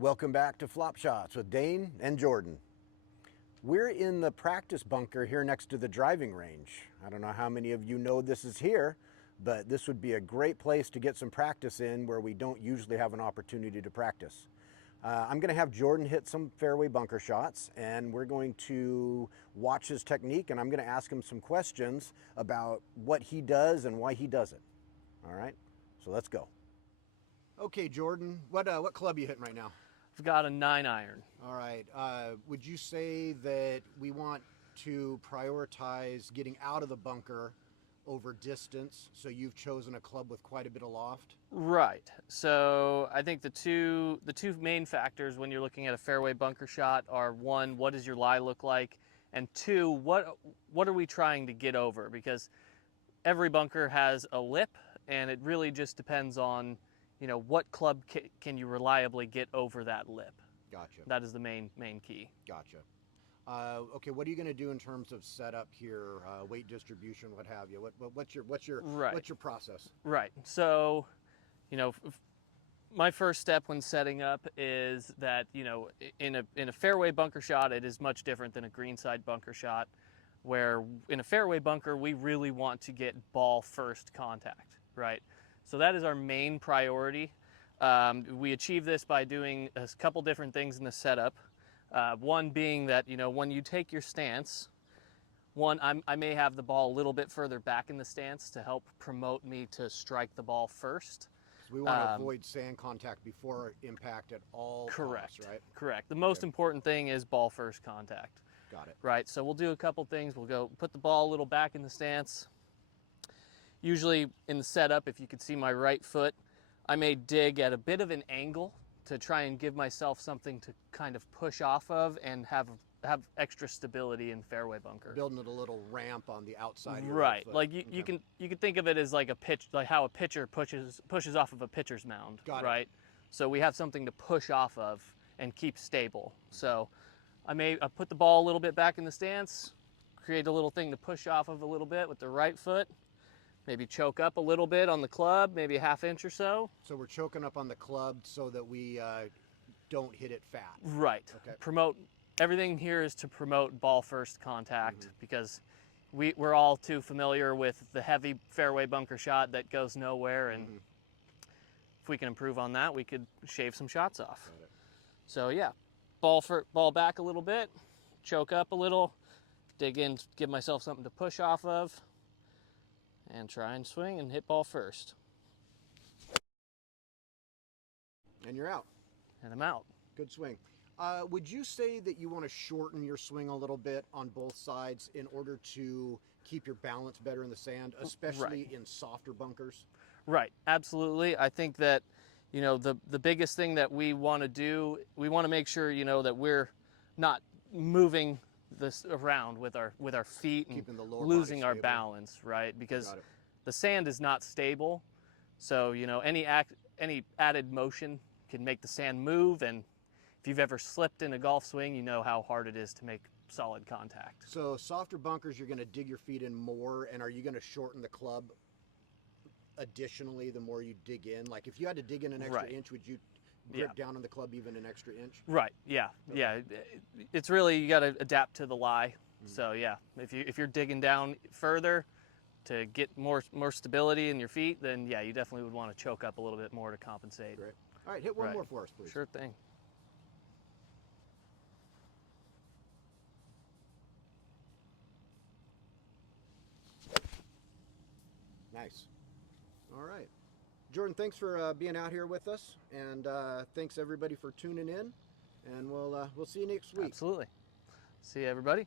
Welcome back to Flop Shots with Dane and Jordan. We're in the practice bunker here next to the driving range. I don't know how many of you know this is here, but this would be a great place to get some practice in where we don't usually have an opportunity to practice. I'm going to have Jordan hit some fairway bunker shots, and we're going to watch his technique, and I'm going to ask him some questions about what he does and why he does it. All right, so let's go. Okay, Jordan, what club are you hitting right now? I've got a 9-iron. All right. Would you say that we want to prioritize getting out of the bunker over distance? So you've chosen a club with quite a bit of loft? Right. So I think the two main factors when you're looking at a fairway bunker shot are, one, what does your lie look like? And two, what are we trying to get over? Because every bunker has a lip, and it really just depends on, what club can you reliably get over that lip. Gotcha. That is the main key. Gotcha. Okay, what are you going to do in terms of setup here, weight distribution, what have you? What's your process? Right. So, my first step when setting up is that, in a fairway bunker shot, it is much different than a greenside bunker shot, where in a fairway bunker, we really want to get ball first contact, right? So that is our main priority. We achieve this by doing a couple different things in the setup. One being that, when you take your stance, I may have the ball a little bit further back in the stance to help promote me to strike the ball first. So we want to avoid sand contact before impact at all costs, right? Correct. The most important thing is ball first contact. Got it. Right, so we'll do a couple things. We'll go put the ball a little back in the stance. Usually in the setup, if you could see my right foot, I may dig at a bit of an angle to try and give myself something to kind of push off of and have extra stability in fairway bunker. Building it a little ramp on the outside of your right foot. Like you can think of it as like a pitch, like how a pitcher pushes off of a pitcher's mound. Got it. Right, so we have something to push off of and keep stable. So I put the ball a little bit back in the stance, create a little thing to push off of a little bit with the right foot, maybe choke up a little bit on the club, maybe a half inch or so. So we're choking up on the club so that we don't hit it fat. Right. Okay. Everything here is to promote ball first contact, because we're all too familiar with the heavy fairway bunker shot that goes nowhere, and if we can improve on that, we could shave some shots off. So yeah, ball back a little bit, choke up a little, dig in, give myself something to push off of, and try and swing and hit ball first. And you're out. And I'm out. Good swing. Would you say that you want to shorten your swing a little bit on both sides in order to keep your balance better in the sand, especially in softer bunkers? Right, absolutely. I think that, the biggest thing that we want to do, we want to make sure, that we're not moving this around with our feet and losing our balance, right? Because the sand is not stable. So, any added motion can make the sand move, and if you've ever slipped in a golf swing, you know how hard it is to make solid contact. So softer bunkers, you're going to dig your feet in more, and are you going to shorten the club additionally the more you dig in? Like if you had to dig in an extra inch, would you grip down on the club even an extra inch? Right, yeah. Okay. Yeah, it's really, you got to adapt to the lie. So yeah, if you're digging down further to get more stability in your feet, then yeah, you definitely would want to choke up a little bit more to compensate. Great. All right, hit one more for us, please. Sure thing. Nice. All right. Jordan, thanks for being out here with us, and thanks everybody for tuning in, and we'll see you next week. Absolutely. See you, everybody.